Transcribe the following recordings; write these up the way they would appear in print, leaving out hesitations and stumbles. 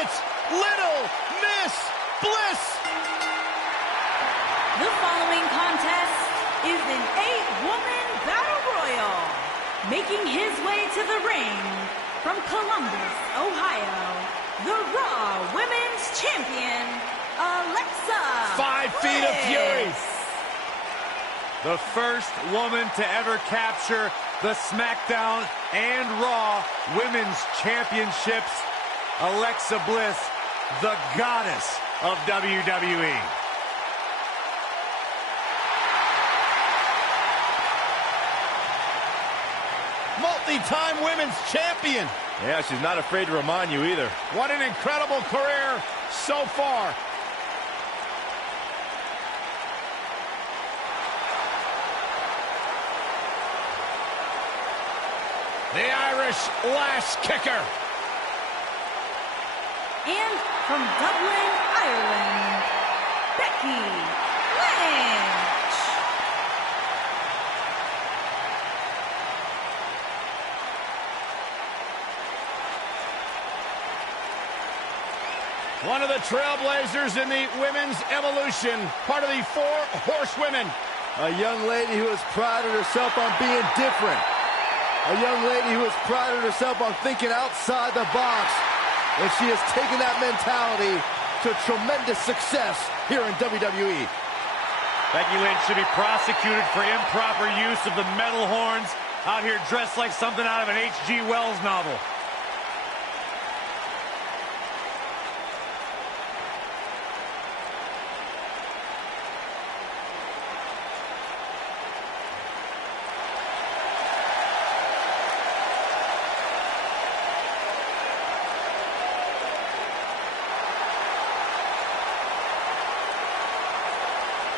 It's Little Miss Bliss. The following contest is an 8-woman battle royal. Making his way to the ring from Columbus, Ohio, the Raw Women's Champion, Alexa 5 feet of fury. The first woman to ever capture the SmackDown and Raw Women's Championships, Alexa Bliss, the goddess of WWE. Multi-time women's champion. Yeah, she's not afraid to remind you either. What an incredible career so far. The Irish lash kicker. And from Dublin, Ireland, Becky Lynch. One of the trailblazers in the women's evolution, part of the 4 horsewomen. A young lady who has prided herself on being different. A young lady who has prided herself on thinking outside the box. And she has taken that mentality to tremendous success here in WWE. Becky Lynch should be prosecuted for improper use of the metal horns, out here dressed like something out of an H.G. Wells novel.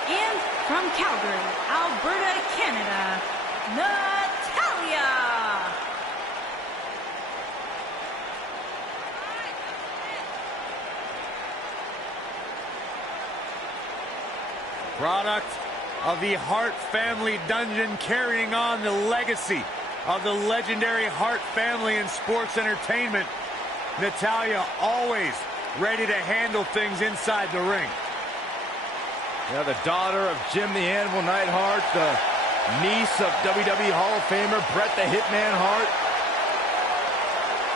And from Calgary, Alberta, Canada, Natalya. Product of the Hart family dungeon, carrying on the legacy of the legendary Hart family in sports entertainment. Natalya always ready to handle things inside the ring. Yeah, the daughter of Jim the Anvil Neidhart, the niece of WWE Hall of Famer Bret the Hitman Hart.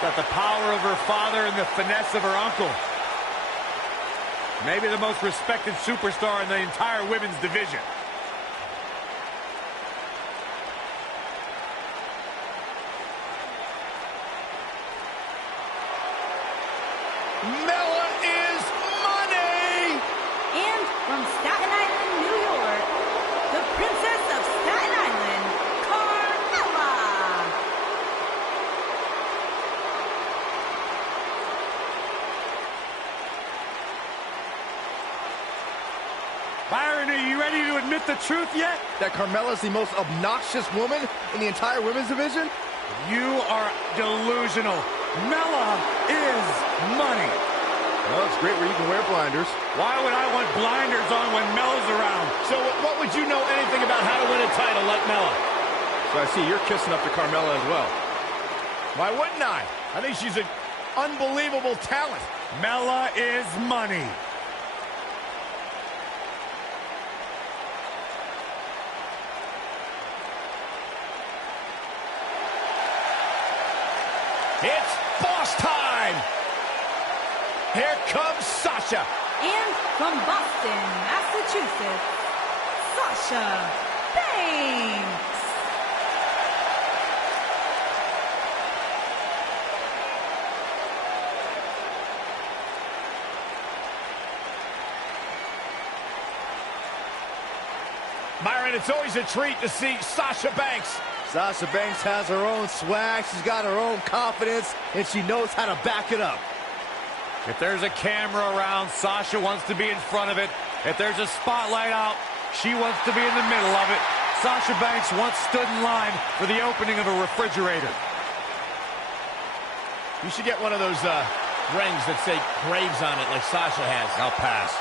Got the power of her father and the finesse of her uncle. Maybe the most respected superstar in the entire women's division. Mella is money. And from Staten Island, New York, the Princess of Staten Island, Carmella. Byron, are you ready to admit the truth yet? That Carmella's the most obnoxious woman in the entire women's division? You are delusional. Mella is money. Well, it's great where you can wear blinders. Why would I want blinders on when Mella's around? So what would you know anything about how to win a title like Mella? So I see you're kissing up to Carmella as well. Why wouldn't I? I think she's an unbelievable talent. Mella is money. It's boss time. Here comes Sasha. And from Boston, Massachusetts, Sasha Banks. Byron, it's always a treat to see Sasha Banks. Sasha Banks has her own swag, she's got her own confidence, and she knows how to back it up. If there's a camera around, Sasha wants to be in front of it. If there's a spotlight out, she wants to be in the middle of it. Sasha Banks once stood in line for the opening of a refrigerator. You should get one of those rings that say Graves on it like Sasha has. I'll pass.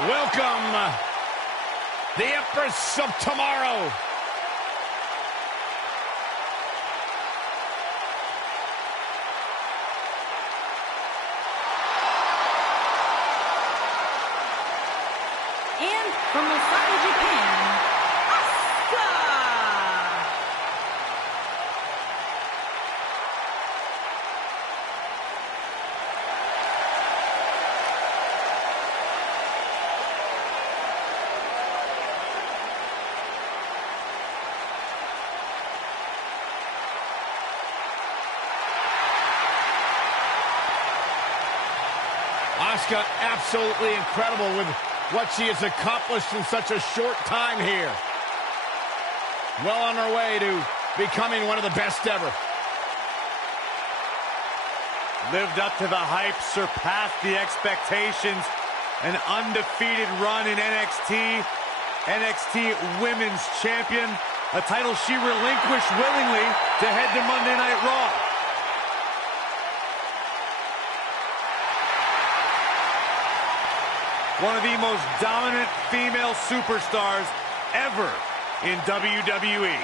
Welcome, the Empress of Tomorrow. And from Osaka, Japan, Asuka! Asuka absolutely incredible with what she has accomplished in such a short time here. Well on her way to becoming one of the best ever. Lived up to the hype, surpassed the expectations. An undefeated run in NXT. NXT Women's Champion. A title she relinquished willingly to head to Monday Night Raw. One of the most dominant female superstars ever in WWE.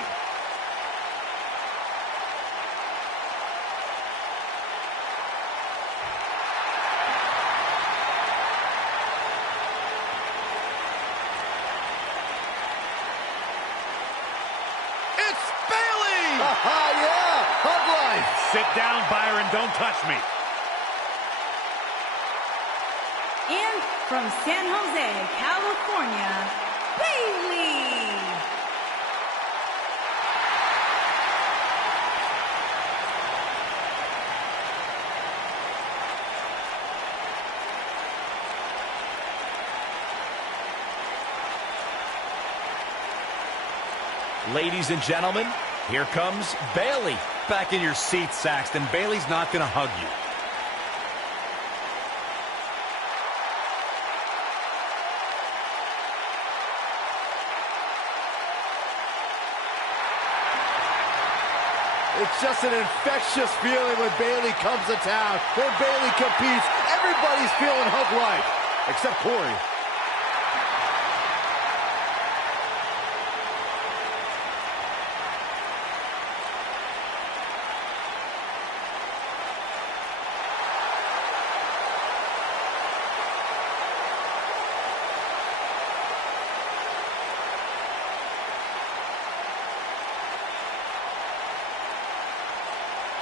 It's Bayley! Yeah, hug life. Sit down, Byron, don't touch me. And from San Jose, California, Bayley! Ladies and gentlemen, here comes Bayley. Back in your seat, Saxton. Bayley's not going to hug you. It's just an infectious feeling when Bayley comes to town. When Bayley competes, everybody's feeling hug life, except Corey.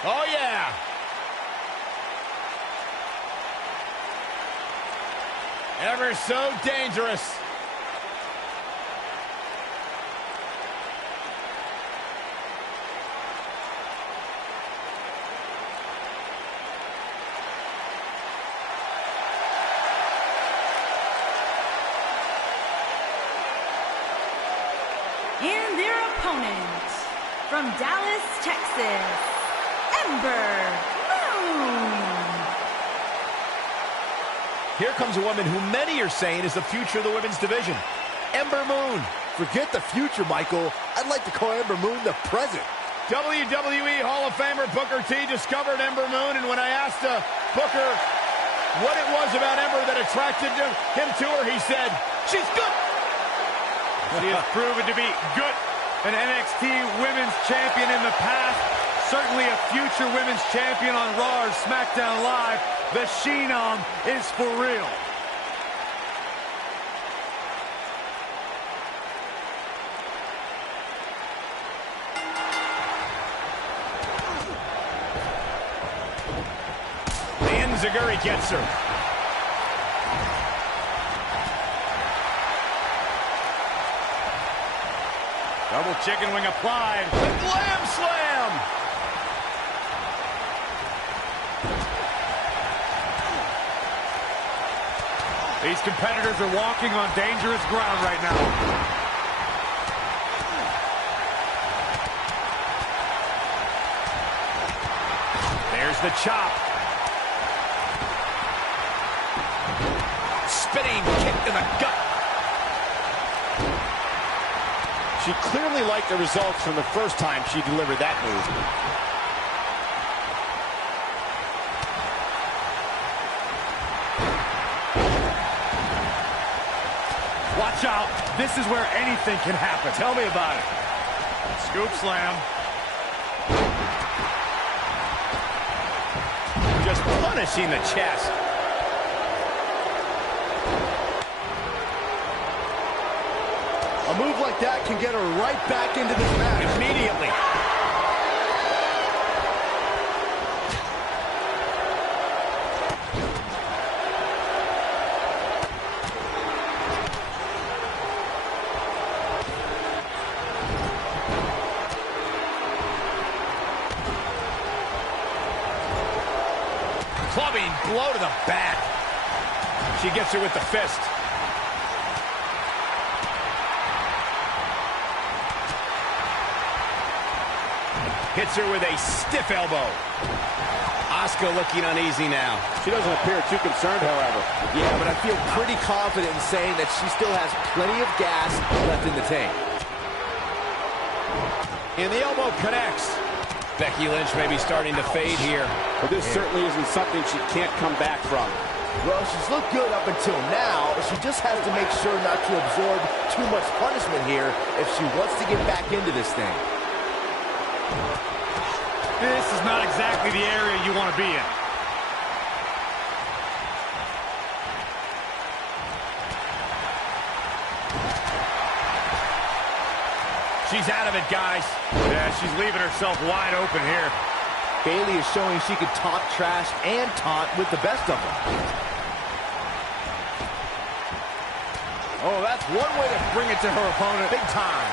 Oh, yeah. Ever so dangerous. And their opponent, from Dallas, Texas, Ember Moon. Here comes a woman who many are saying is the future of the women's division. Ember Moon. Forget the future, Michael. I'd like to call Ember Moon the present. WWE Hall of Famer Booker T discovered Ember Moon, and when I asked Booker what it was about Ember that attracted him to her, he said, "She's good." She has proven to be good. An NXT Women's Champion in the past. Certainly a future Women's Champion on Raw or SmackDown Live. The She-Nom is for real. The Enziguri gets her. Double chicken wing applied. The Glam Slam. These competitors are walking on dangerous ground right now. There's the chop. Spinning kick to the gut. She clearly liked the results from the first time she delivered that move. Watch out. This is where anything can happen. Tell me about it. Scoop slam. Just punishing the chest. A move like that can get her right back into this match. Immediately. Clubbing blow to the back. She gets her with the fist. Hits her with a stiff elbow. Asuka looking uneasy now. She doesn't appear too concerned, however. Yeah, but I feel pretty confident in saying that she still has plenty of gas left in the tank. And the elbow connects. Becky Lynch may be starting to fade here. But this certainly isn't something she can't come back from. Well, she's looked good up until now. She just has to make sure not to absorb too much punishment here if she wants to get back into this thing. This is not exactly the area you want to be in. She's out of it, guys. Yeah, she's leaving herself wide open here. Bayley is showing she can talk trash and taunt with the best of them. Oh, that's one way to bring it to her opponent. Big time.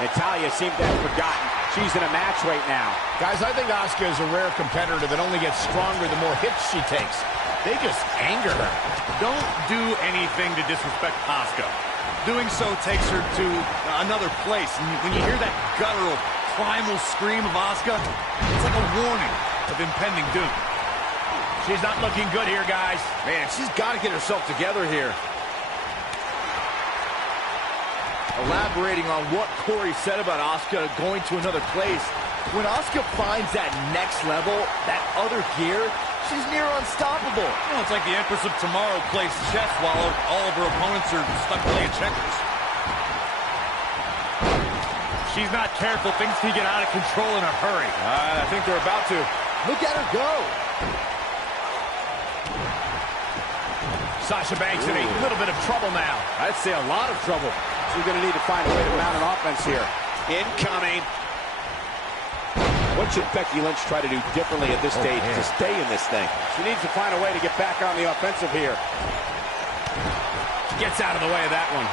Natalya seemed to have forgotten she's in a match right now. Guys, I think Asuka is a rare competitor that only gets stronger the more hits she takes. They just anger her. Don't do anything to disrespect Asuka. Doing so takes her to another place. And when you hear that guttural, primal scream of Asuka, it's like a warning of impending doom. She's not looking good here, guys. Man, she's got to get herself together here. Elaborating on what Corey said about Asuka going to another place, when Asuka finds that next level, that other gear, she's near unstoppable. You know, it's like the Empress of Tomorrow plays chess while all of her opponents are stuck playing checkers. She's not careful. Things can get out of control in a hurry. I think they're about to. Look at her go. Sasha Banks in a little bit of trouble now. I'd say a lot of trouble. She's going to need to find a way to mount an offense here. Incoming. What should Becky Lynch try to do differently at this stage to stay in this thing? She needs to find a way to get back on the offensive here. Gets out of the way of that one.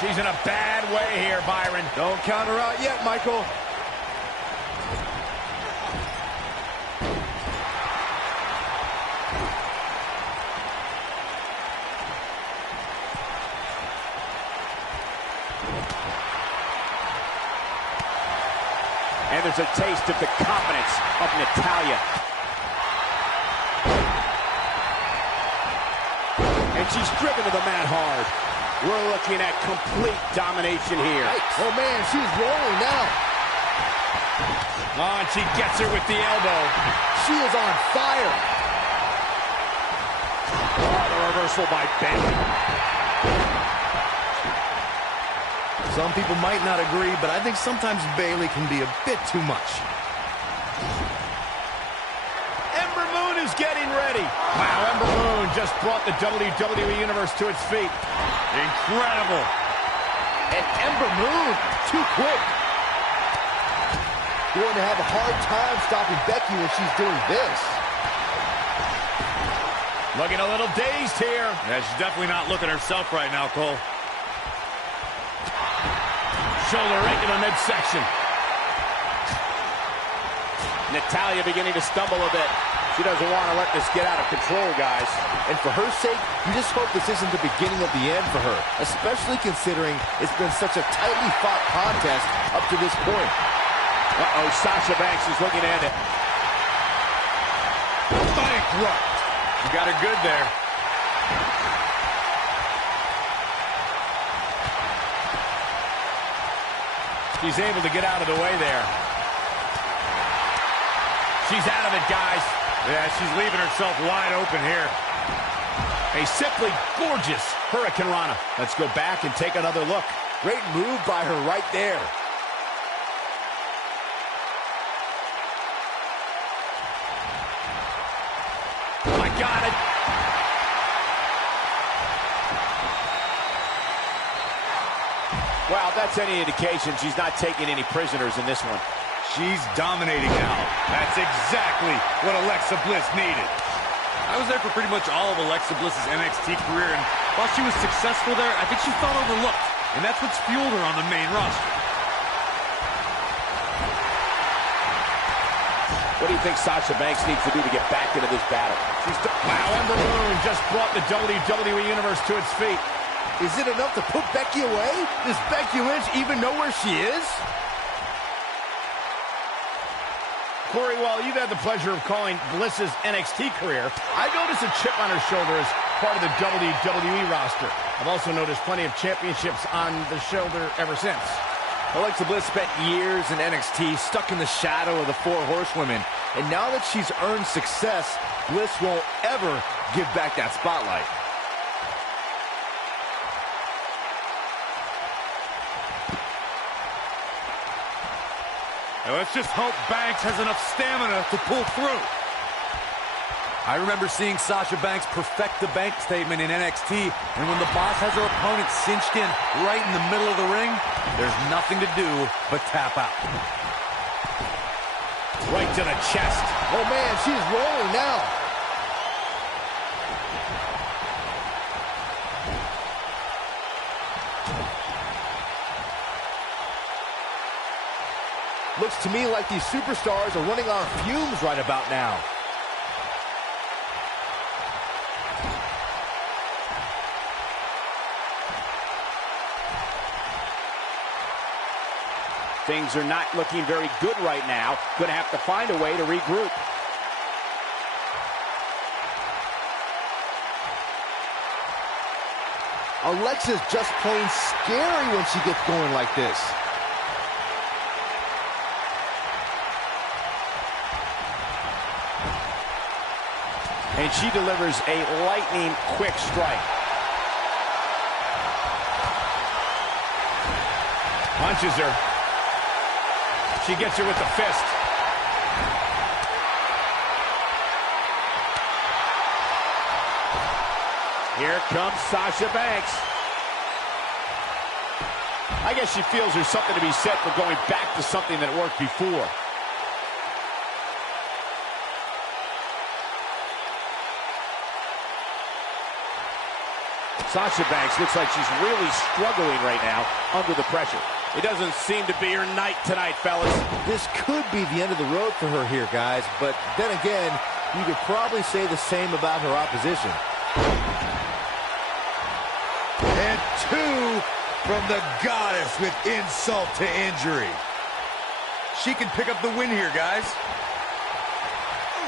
She's in a bad way here, Byron. Don't count her out yet, Michael. And there's a taste of the confidence of Natalya. And she's driven to the mat hard. We're looking at complete domination here. Oh, man, she's rolling now. Oh, and she gets her with the elbow. She is on fire. Oh, the reversal by Bayley. Some people might not agree, but I think sometimes Bayley can be a bit too much. Ember Moon is getting ready. Wow, Ember Moon just brought the WWE Universe to its feet. Incredible. And Ember Moon, too quick. Going to have a hard time stopping Becky when she's doing this. Looking a little dazed here. Yeah, she's definitely not looking herself right now, Cole. Shoulder right to the midsection. Natalya beginning to stumble a bit. She doesn't want to let this get out of control, guys. And for her sake, you just hope this isn't the beginning of the end for her, especially considering it's been such a tightly fought contest up to this point. Uh-oh, Sasha Banks is looking to end it. Bankrupt. You got her good there. She's able to get out of the way there. She's out of it, guys. Yeah, she's leaving herself wide open here. A simply gorgeous Hurricane Rana. Let's go back and take another look. Great move by her right there. I got it. Well, that's any indication she's not taking any prisoners in this one. She's dominating now. That's exactly what Alexa Bliss needed. I was there for pretty much all of Alexa Bliss's NXT career, and while she was successful there, I think she felt overlooked, and that's what's fueled her on the main roster. What do you think Sasha Banks needs to do to get back into this battle? Wow, Ember Moon just brought the WWE Universe to its feet. Is it enough to put Becky away? Does Becky Lynch even know where she is? Corey, while you've had the pleasure of calling Bliss's NXT career, I noticed a chip on her shoulder as part of the WWE roster. I've also noticed plenty of championships on the shoulder ever since. Alexa Bliss spent years in NXT, stuck in the shadow of the Four Horsewomen. And now that she's earned success, Bliss won't ever give back that spotlight. Now let's just hope Banks has enough stamina to pull through. I remember seeing Sasha Banks perfect the bank statement in NXT, and when the boss has her opponent cinched in right in the middle of the ring, there's nothing to do but tap out. Right to the chest. Oh man, she's rolling now. Looks to me like these superstars are running on fumes right about now. Things are not looking very good right now. Going to have to find a way to regroup. Alexa's just plain scary when she gets going like this. And she delivers a lightning quick strike. Punches her. She gets her with the fist. Here comes Sasha Banks. I guess she feels there's something to be said for going back to something that worked before. Sasha Banks looks like she's really struggling right now under the pressure. It doesn't seem to be her night tonight, fellas. This could be the end of the road for her here, guys. But then again, you could probably say the same about her opposition. And two from the goddess with insult to injury. She can pick up the win here, guys.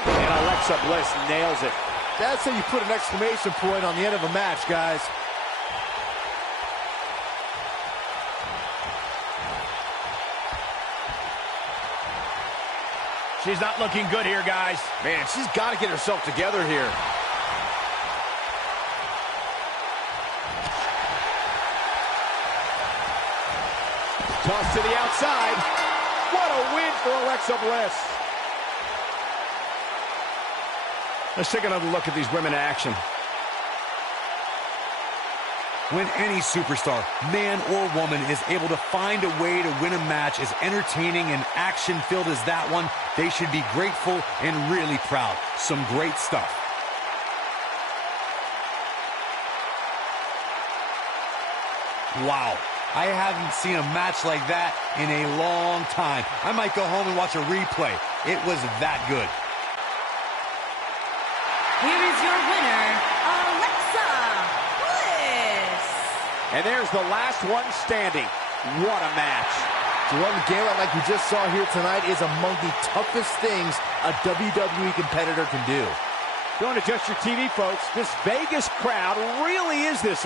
And Alexa Bliss nails it. That's how you put an exclamation point on the end of a match, guys. She's not looking good here, guys. Man, she's got to get herself together here. Toss to the outside. What a win for Alexa Bliss. Let's take another look at these women in action. When any superstar, man or woman, is able to find a way to win a match as entertaining and action-filled as that one, they should be grateful and really proud. Some great stuff. Wow. I haven't seen a match like that in a long time. I might go home and watch a replay. It was that good. Here is your winner, Alexa Bliss. And there's the last one standing. What a match. To run the gamut like we just saw here tonight is among the toughest things a WWE competitor can do. Don't adjust your TV, folks. This Vegas crowd really is this.